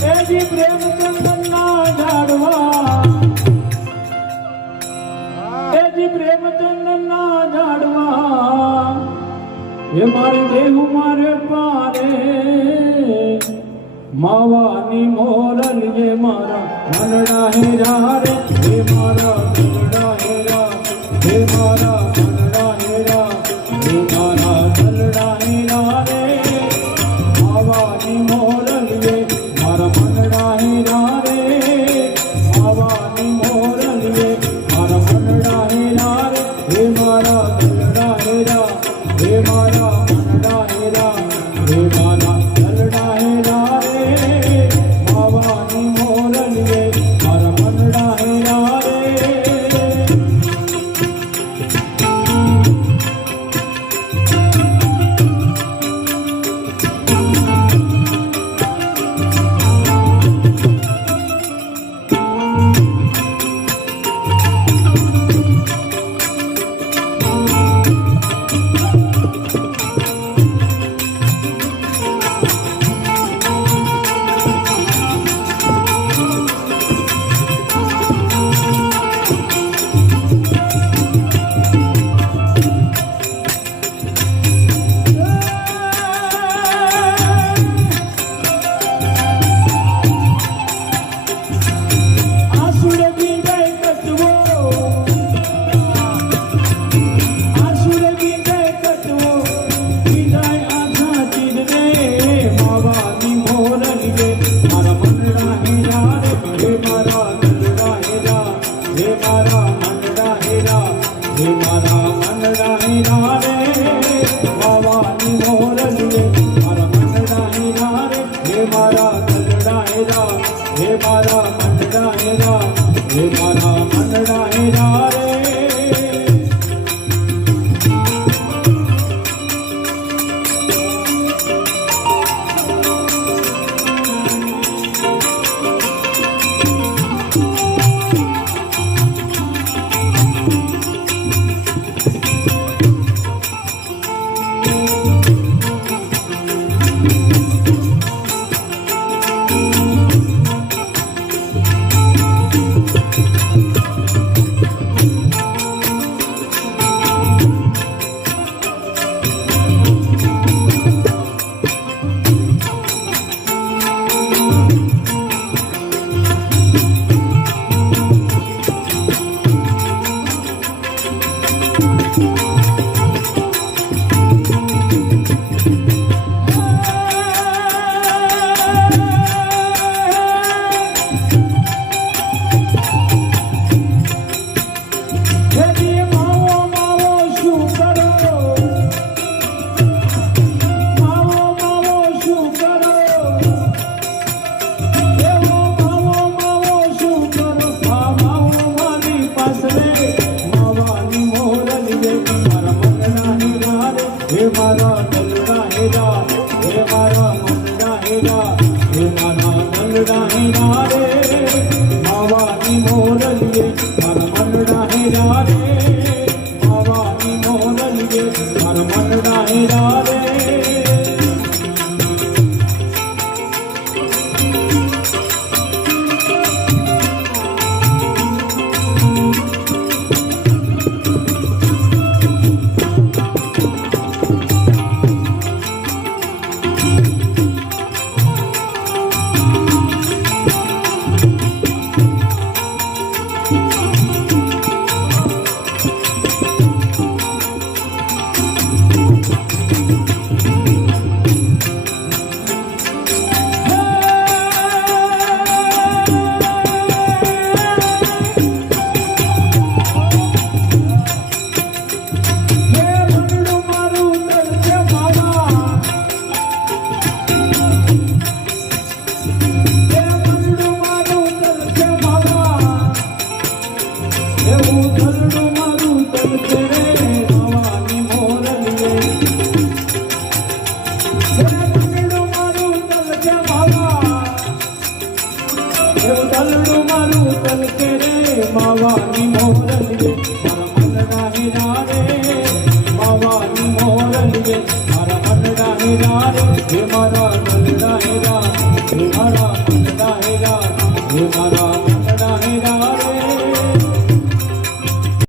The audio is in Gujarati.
એજી પ્રેમ ચંદનના ઝાડવા એજી પ્રેમ ચંદનના ઝાડવા એ મારી દેહુ મારે પારે માવાની મોરલીએ મારા મનડા હેરા રે હે મારા મનડા હેરા હે મારા મનડા હેરા હે મારા મનડા હેરા રે માવાની મોરલીએ મારા મનડા હેરા રે માવાની મોરલીએ મારા મનડા હેરા રે હે મારા મનડા હેરા હે મારા મનડા હેરા હે મારા મનડા હેરા રે માવાની મોરલીએ મારા મનડા હેરા રે હે મારા મનડા હીરા રે માવાની મોરલીએ મારા મનડા હીરા રે હે મારા મનડા હીરા હે મારા મનડા હીરા હે મારા મનડા હીરા રે હે મારા મનડા હેરા હે મારા મનડા હેરા હે મારા મનડા હેરા રે માવાની મોરલીએ મારા મનડા હેરા રે માવાની મોરલીએ મારા મનડા હેરા રે માવાની મોરલીએ મારા મનડા હીરા રે માવાની મોરલીએ મારા મનડા હીરા રે હે મારા મનડા હીરા હે મારા હે મારા મનડા હીરા રે